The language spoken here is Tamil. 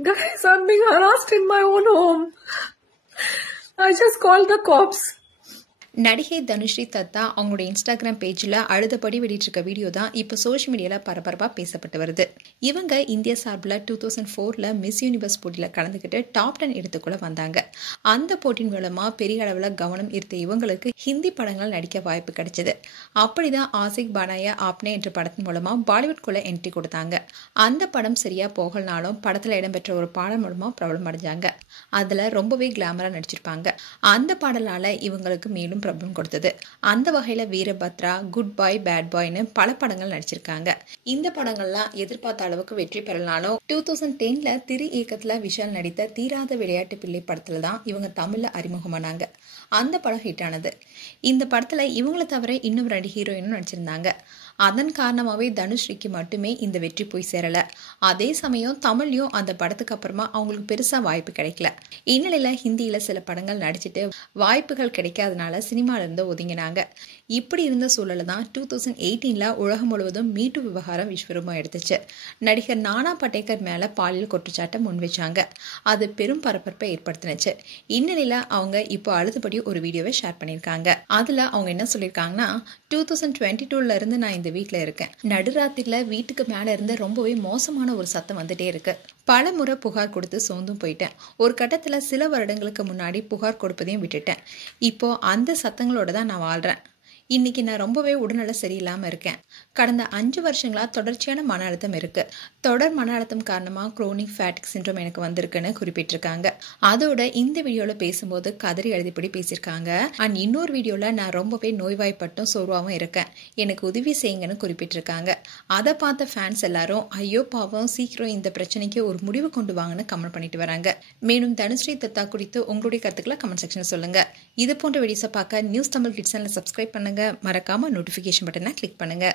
Guys, I'm being harassed in my own home. I just called the cops. நடிகை தனுஸ்ரீ தத்தா அவங்களுடைய இன்ஸ்டாகிராம் பேஜில் அழுதபடி வெளியிட்டிருக்க வீடியோ தான் இப்போ சோஷியல் மீடியாவில் பரபரப்பாக பேசப்பட்டு வருது. இவங்க இந்தியா சார்பில் 2004 மிஸ் யூனிவர்ஸ் போட்டியில் கலந்துக்கிட்டு டாப் 10 இடத்துக்குள்ள வந்தாங்க. அந்த போட்டியின் மூலமாக பெரிய அளவில் கவனம் ஈர்த்த இவங்களுக்கு ஹிந்தி படங்கள் நடிக்க வாய்ப்பு கிடைச்சது. அப்படிதான் ஆசிக் பனாயா ஆப்னே என்ற படத்தின் மூலமாக பாலிவுட்குள்ள என்ட்ரி கொடுத்தாங்க. அந்த படம் சரியா போகலனாலும் படத்தில் இடம்பெற்ற ஒரு பாடல் மூலமாக பிரபலம் அடைஞ்சாங்க. அதில் ரொம்பவே கிளாமராக நடிச்சிருப்பாங்க. அந்த பாடலால் இவங்களுக்கு மேலும் பிரபலம் கொடுத்தது. அந்த வகையில வீரபத்ரா, குட் பாய், பேட் பாய்னு பல படங்கள் நடிச்சிருக்காங்க. இந்த படங்கள்லாம் எதிர்பார்த்த அளவுக்கு வெற்றி பெறலாலும் 2010 திரு இயக்கத்துல விஷால் நடித்த தீராத விளையாட்டு பிள்ளை படத்துல தான் இவங்க தமிழ்ல அறிமுகமானாங்க. அந்த படம் ஹிட் ஆனது. இந்த படத்துல இவங்களை தவிர இன்னும் 2 ஹீரோயினும் நடிச்சிருந்தாங்க. அதன் காரணமாவே தனுஸ்ரீக்கு மட்டுமே இந்த வெற்றி போய் சேரல. அதே சமயம் தமிழ்லயும் அந்த படத்துக்கு அப்புறமா அவங்களுக்கு பெருசா வாய்ப்பு கிடைக்கல. இந்நிலையில ஹிந்தியில சில படங்கள் நடிச்சிட்டு வாய்ப்புகள் கிடைக்காதனால சினிமால இருந்து ஒதுங்கினாங்க. இப்படி இருந்த சூழல தான் 2018 உலகம் முழுவதும் மீட்டு விவகாரம் விஸ்வரூபம் எடுத்துச்சு. நடிகர் நானா படேகர் மேல பாலியல் குற்றச்சாட்டை முன் வச்சாங்க. அது பெரும் பரபரப்பை ஏற்படுத்தினுச்சு. இந்நிலையில அவங்க இப்போ அழுதுபடி ஒரு வீடியோவை ஷேர் பண்ணியிருக்காங்க. அதுல அவங்க என்ன சொல்லியிருக்காங்கன்னா, 2022 இருந்து நான் இந்த வீட்டுல இருக்கேன். நடுராத்திரில வீட்டுக்கு மேல இருந்து ரொம்பவே மோசமான ஒரு சத்தம் வந்துட்டே இருக்கு. பல முறை புகார் கொடுத்து சோர்ந்தும் போயிட்டேன். ஒரு கட்டத்துல சில வருடங்களுக்கு முன்னாடி புகார் கொடுப்பதையும் விட்டுட்டேன். இப்போ அந்த சத்தங்களோட தான் நான் வாழ்றேன். இன்னைக்கு நான் ரொம்பவே உடல்நல சரியில்லாம இருக்கேன். கடந்த 5 வருஷங்களா தொடர்ச்சியான மன அழுத்தம் இருக்கு. தொடர் மன அழுத்தம் காரணமா குரோனிக் ஃபேட்டிக் சிண்ட்ரோம் எனக்கு வந்திருக்குன்னு குறிப்பிட்டிருக்காங்க. அதோட இந்த வீடியோல பேசும்போது கதறி எழுதிப்படி பேசியிருக்காங்க. அண்ட் இன்னொரு வீடியோல நான் ரொம்பவே நோய்வாய்ப்பட்டும் சோர்வாகவும் இருக்கேன், எனக்கு உதவி செய்யுங்கன்னு குறிப்பிட்டிருக்காங்க. அதை பார்த்த ஃபேன்ஸ் எல்லாரும் ஐயோ பாவம், சீக்கிரம் இந்த பிரச்சனைக்கு ஒரு முடிவு கொண்டு வாங்கன்னு கமெண்ட் பண்ணிட்டு வராங்க. மேலும் தனுஸ்ரீ தத்தா குறித்து உங்களுடைய கருத்துக்களை கமெண்ட் செக்ஷன்ல சொல்லுங்க. இது போன்ற வீடியோஸை பார்க்க நியூஸ் தமிழ் கிட்ஸ் சேனலை சப்ஸ்கிரைப் பண்ணுங்க. மறக்காம நோட்டிபிகேஷன் பட்டனை கிளிக் பண்ணுங்க.